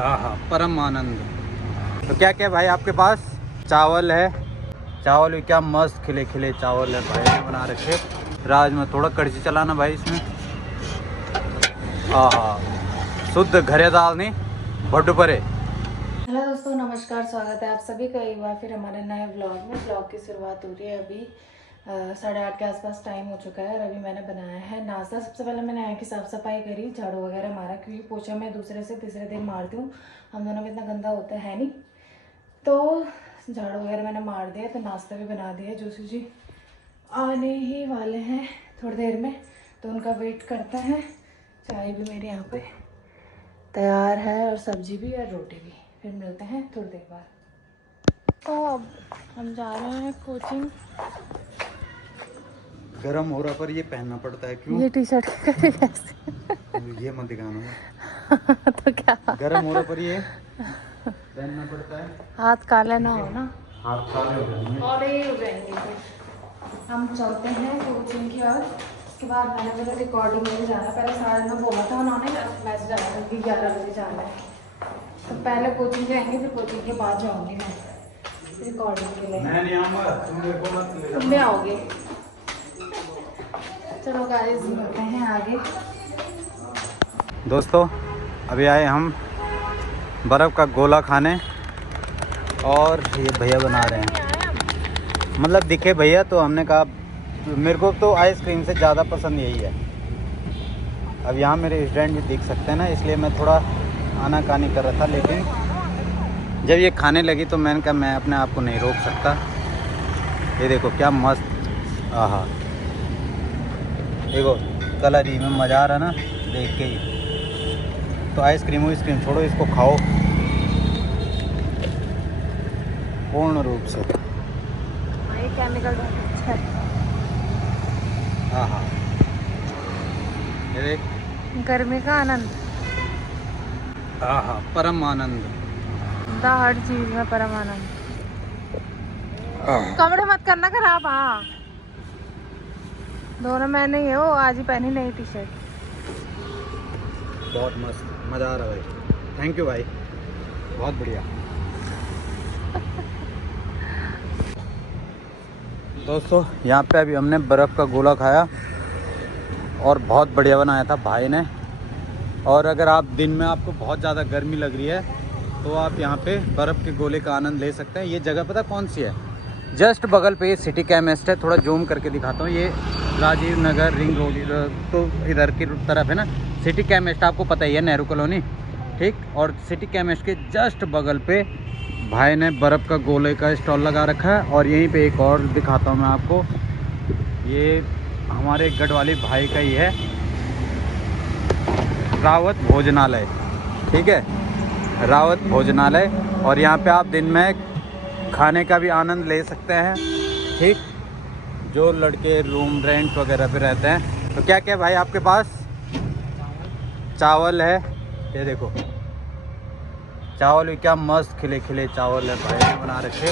हाँ, परम आनंद। तो क्या क्या भाई आपके पास? चावल है, चावल भी क्या मस्त खिले खिले चावल है भाई ने बना रखे। राज में थोड़ा कड़छी चलाना भाई इसमें। हाँ, शुद्ध घरे दाल नहीं भड्डू परे। हेलो दोस्तों, नमस्कार। स्वागत है आप सभी का एक बार फिर हमारे नए व्लॉग में। व्लॉग की शुरुआत हो रही है अभी 8:30 के आसपास टाइम हो चुका है और अभी मैंने बनाया है नाश्ता। सबसे पहले मैंने यहाँ की साफ़ सफाई करी, झाड़ू वगैरह मारा, क्योंकि पोछा मैं दूसरे से तीसरे दिन मारती हूँ, हम दोनों में इतना गंदा होता है नहीं। तो झाड़ू वगैरह मैंने मार दिया, तो नाश्ता भी बना दिया। जोशी जी आने ही वाले हैं थोड़ी देर में, तो उनका वेट करते हैं। चाय भी मेरे यहाँ पे तैयार है और सब्जी भी और रोटी भी। फिर मिलते हैं थोड़ी देर बाद। तो अब हम जा रहे हैं कोचिंग। गरम हो रहा पर ये पहनना पड़ता है, क्यों? ये टी शर्ट कैसे कैसे ये मत दिखाना। तो क्या गरम हो रहा पर ये पहनना पड़ता है। हाथ काले ना हो ना, हाथ काले हो जाएंगे। और ये हो जाएंगे। फिर हम चलते हैं कोचिंग की ओर। उसके बाद मैंने बोला रिकॉर्डिंग में जाना, पहले 9:30 बोला था उन्होंने, मैसेज आया था कि 11 बजे जाना है। तो पहले कोचिंग जाएंगे, फिर कोचिंग के बाद जाऊँगी मैं रिकॉर्डिंग के लिए। मैं नहीं आऊंगा, तुम भी आओगे? चलो गाइस, मिलते हैं आगे। दोस्तों अभी आए हम बर्फ़ का गोला खाने और ये भैया बना रहे हैं। मतलब दिखे भैया तो हमने कहा, मेरे को तो आइसक्रीम से ज़्यादा पसंद यही है। अब यहाँ मेरे स्टूडेंट भी देख सकते हैं ना, इसलिए मैं थोड़ा आनाकानी कर रहा था, लेकिन जब ये खाने लगी तो मैंने कहा मैं अपने आप को नहीं रोक सकता। ये देखो क्या मस्त, आहा देखो कलर ही में मज़ा आ रहा ना देख के ही। तो आइसक्रीम छोड़ो, इसको खाओ पूर्ण रूप से। ये केमिकल अच्छा है। हाँ हाँ, ये देख, गर्मी का आनंद, हाँ हाँ, परम आनंद। हर चीज में परम आनंद। कपड़े मत करना खराब। हाँ, दोनों मैंने ही हो आज ही पहनी नई टी शर्ट। बहुत मस्त, मज़ा आ रहा है भाई। थैंक यू भाई, बहुत बढ़िया। दोस्तों यहाँ पे अभी हमने बर्फ़ का गोला खाया और बहुत बढ़िया बनाया था भाई ने। और अगर आप दिन में आपको बहुत ज़्यादा गर्मी लग रही है तो आप यहाँ पे बर्फ़ के गोले का आनंद ले सकते हैं। ये जगह पता कौन सी है? जस्ट बगल पे ये सिटी केमिस्ट है। थोड़ा जूम करके दिखाता हूँ। ये राजीव नगर रिंग रोड तो इधर की तरफ है ना। सिटी केमिस्ट आपको पता ही है, नेहरू कॉलोनी, ठीक। और सिटी केमिस्ट के जस्ट बगल पे भाई ने बर्फ़ का गोले का स्टॉल लगा रखा है। और यहीं पे एक और दिखाता हूँ मैं आपको, ये हमारे गढ़वाली भाई का ही है, रावत भोजनालय, ठीक है, रावत भोजनालय। और यहाँ पे आप दिन में खाने का भी आनंद ले सकते हैं, ठीक। जो लड़के रूम रेंट वगैरह पे रहते हैं। तो क्या क्या भाई आपके पास? चावल है, ये देखो चावल भी क्या मस्त खिले खिले चावल है भाई ने बना रखे।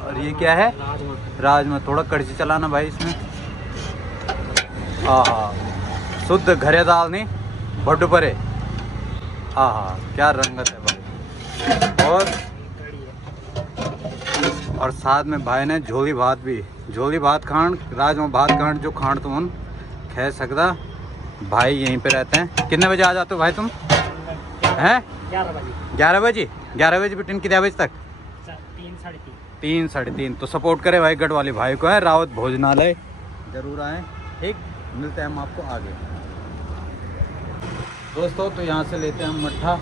और ये क्या है? राजमा। थोड़ा कड़छी चलाना भाई इसमें। हाँ, शुद्ध घरे दाल नहीं भड्डू परे। हाँ, क्या रंगत है भाई। और साथ में भाई ने झोली भात भी, झोली भात खांड, राजमा भात खांड, जो खांड तुम खा सकदा। भाई यहीं पे रहते हैं। कितने बजे आ जाते हो भाई तुम? हैं 11 बजे। 11 बजे बिटिन कितने बजे तक? 3 साढ़े 3। तो सपोर्ट करें भाई गढ़वाली भाई को, है रावत भोजनालय, ज़रूर आएँ, ठीक। मिलते हैं हम आपको आगे। दोस्तों तो यहाँ से लेते हैं हम मट्ठा।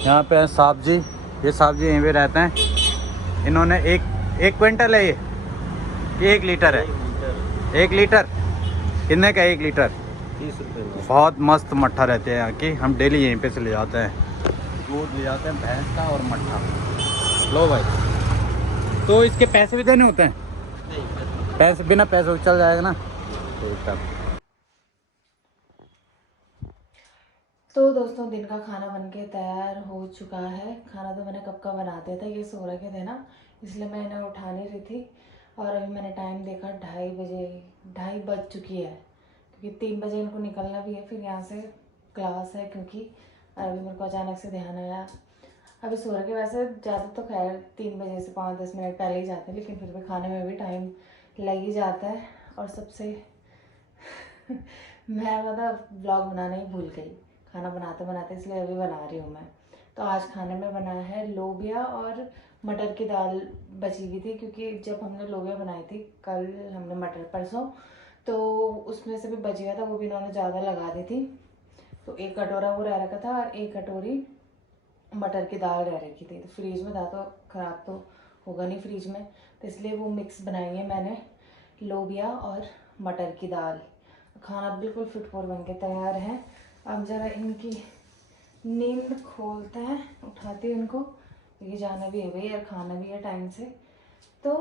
यहाँ पे है साहब जी, ये साहब जी यहीं पे रहते हैं। इन्होंने एक क्विंटल है ये 1 लीटर है? 1 लीटर कितने का? 1 लीटर 30 रुपये। बहुत मस्त मट्ठा रहते हैं यहाँ की। हम डेली यहीं पे से ले जाते हैं, दूध ले जाते हैं भैंस का और मट्ठा। लो भाई, तो इसके पैसे भी देने होते हैं? पैसे बिना पैसे चल जाएगा ना, ठीक है। तो दोस्तों दिन का खाना बनके तैयार हो चुका है। खाना तो मैंने कब का बना दिया था, ये सो रखे थे ना, इसलिए मैं इन्हें उठा नहीं रही थी। और अभी मैंने टाइम देखा 2:30 बजे, 2:30 बज चुकी है, क्योंकि 3 बजे इनको निकलना भी है। फिर यहाँ से क्लास है, क्योंकि और अभी मेरे को अचानक से ध्यान आया, अभी सो के वैसे ज़्यादा तो खैर 3 बजे से 5-10 मिनट पहले ही जाते हैं, लेकिन फिर भी खाने में भी टाइम लग ही जाता है। और सबसे मैं मतलब ब्लॉग बनाना ही भूल गई खाना बनाते बनाते, इसलिए अभी बना रही हूँ मैं। तो आज खाने में बनाया है लोबिया और मटर की दाल बची हुई थी, क्योंकि जब हमने लोबिया बनाई थी कल, हमने मटर परसों, तो उसमें से भी बच गया था, वो भी इन्होंने ज़्यादा लगा दी थी। तो 1 कटोरा वो रह रखा था और 1 कटोरी मटर की दाल रह रखी थी। तो फ्रीज में था तो ख़राब तो होगा नहीं फ्रीज में, तो इसलिए वो मिक्स बनाई है मैंने, लोबिया और मटर की दाल। खाना बिल्कुल फिट फॉर बन के तैयार है। अब ज़रा इनकी नींद खोलते हैं, उठाती हूँ इनको, क्योंकि जाना भी है भाई और खाना भी है टाइम से। तो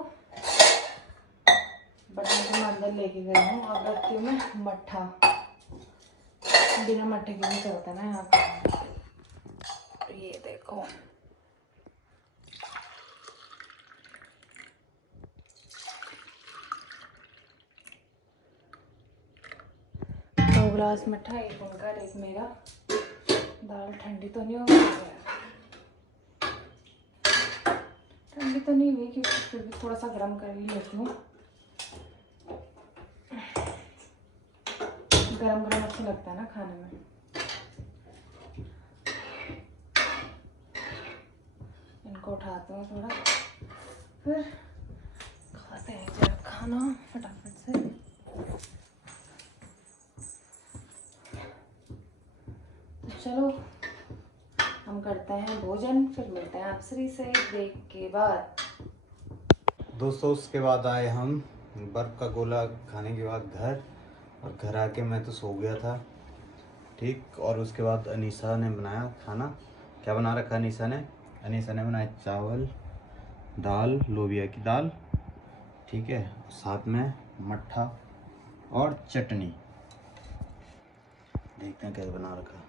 बटन को मैं अंदर लेके गई हूँ। अब रखती हूँ मैं मट्ठा, बिना मट्ठे के नहीं चलता ना यहाँ पर। ये देखो, दो गिलास मट्ठा, एक उनका और एक मेरा। दाल ठंडी तो नहीं हो गई? ठंडी तो नहीं हुई, क्योंकि फिर भी थोड़ा सा गर्म कर ही लेती हूँ। गरम गरम अच्छा लगता है ना खाने में। इनको उठाते हैं थोड़ा, फिर खाते हैं जरा खाना फटाफट से। तो चलो हम करते हैं भोजन, फिर मिलते हैं आपसे से ब्रेक के बाद। दोस्तों उसके बाद आए हम बर्फ़ का गोला खाने के बाद घर, और घर आके मैं तो सो गया था, ठीक। और उसके बाद अनीसा ने बनाया खाना। क्या बना रखा अनीसा ने? अनीसा ने बनाया चावल, दाल, लोबिया की दाल, ठीक है, साथ में मट्ठा और चटनी। देखते हैं कैसे बना रखा,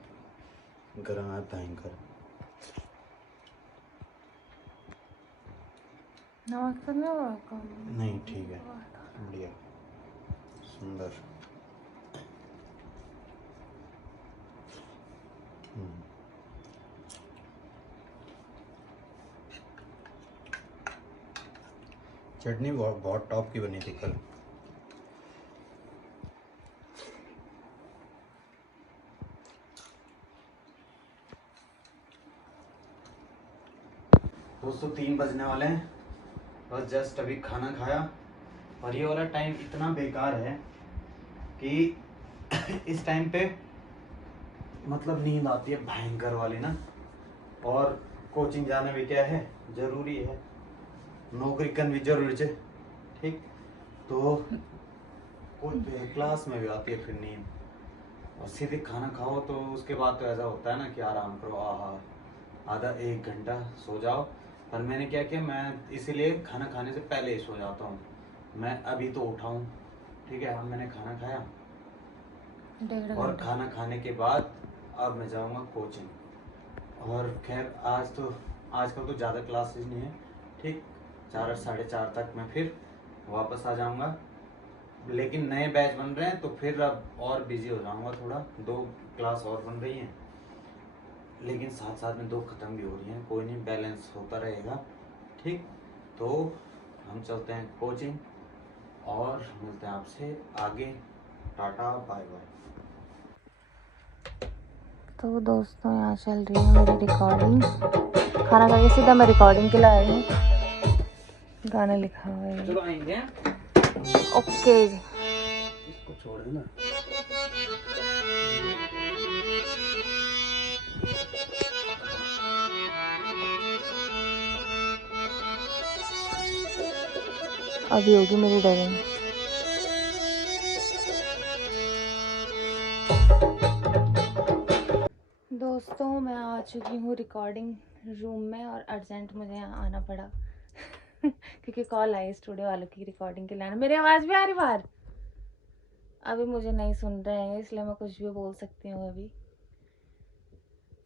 गर्म है भयंकर। नमक तो नहीं होगा कम? नहीं ठीक है, बढ़िया, सुंदर। चटनी बहुत बहुत टॉप की बनी थी कल। दोस्तों 3 बजने वाले हैं, बस जस्ट अभी खाना खाया। और ये वाला टाइम इतना बेकार है कि इस टाइम पे मतलब नींद आती है भयंकर वाली ना। और कोचिंग जाना भी क्या है, जरूरी है, नौकरी करनी भी जरूरी है, ठीक। तो क्लास में भी आती है फिर नींद, और सीधे खाना खाओ तो उसके बाद तो ऐसा होता है ना कि आराम करो, आधा 1 घंटा सो जाओ। पर मैंने क्या किया, मैं इसीलिए खाना खाने से पहले ही सो जाता हूँ। मैं अभी तो उठा हूँ, ठीक है, अब मैंने खाना खाया, 1.5 और घंटा। खाना खाने के बाद अब मैं जाऊँगा कोचिंग। और खैर आज तो आजकल तो ज़्यादा क्लासेस नहीं है, ठीक। 4 साढ़े 4 तक मैं फिर वापस आ जाऊँगा। लेकिन नए बैच बन रहे हैं तो फिर अब और बिजी हो जाऊँगा थोड़ा, 2 क्लास और बन रही हैं, लेकिन साथ साथ में 2 ख़त्म भी हो रही हैं। कोई नहीं, बैलेंस होता रहेगा, ठीक। तो हम चलते हैं कोचिंग और मिलते हैं आपसे आगे। Tata bye bye. तो दोस्तों यहाँ चल रही है मेरी रिकॉर्डिंग। खाना खा के सीधा मैं रिकॉर्डिंग के लिए आई हूँ। गाना लिखा हुआ है। चलो आएंगे, ओके, इसको छोड़ देना। अभी होगी मेरी डबिंग। दोस्तों मैं आ चुकी हूँ रिकॉर्डिंग रूम में, और अर्जेंट मुझे यहाँ आना पड़ा क्योंकि कॉल आई स्टूडियो वालों की रिकॉर्डिंग के लिए आना। मेरी आवाज़ भी आ रही बाहर? अभी मुझे नहीं सुन रहे हैं, इसलिए मैं कुछ भी बोल सकती हूँ अभी।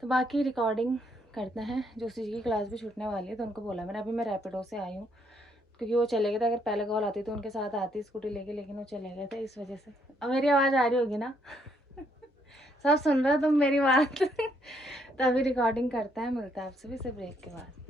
तो बाकी रिकॉर्डिंग करते हैं। जोशी जी की क्लास भी छूटने वाली है, तो उनको बोला मैंने, अभी मैं रैपिडो से आई हूँ, क्योंकि वो चले गए थे। अगर पहले कॉल आती तो उनके साथ आती स्कूटी लेके, लेकिन वो चले गए थे, इस वजह से। अब मेरी आवाज़ आ रही होगी ना सब सुन रहे हो तुम मेरी बात तो अभी रिकॉर्डिंग करता है, मिलता है आपसे भी से ब्रेक के बाद।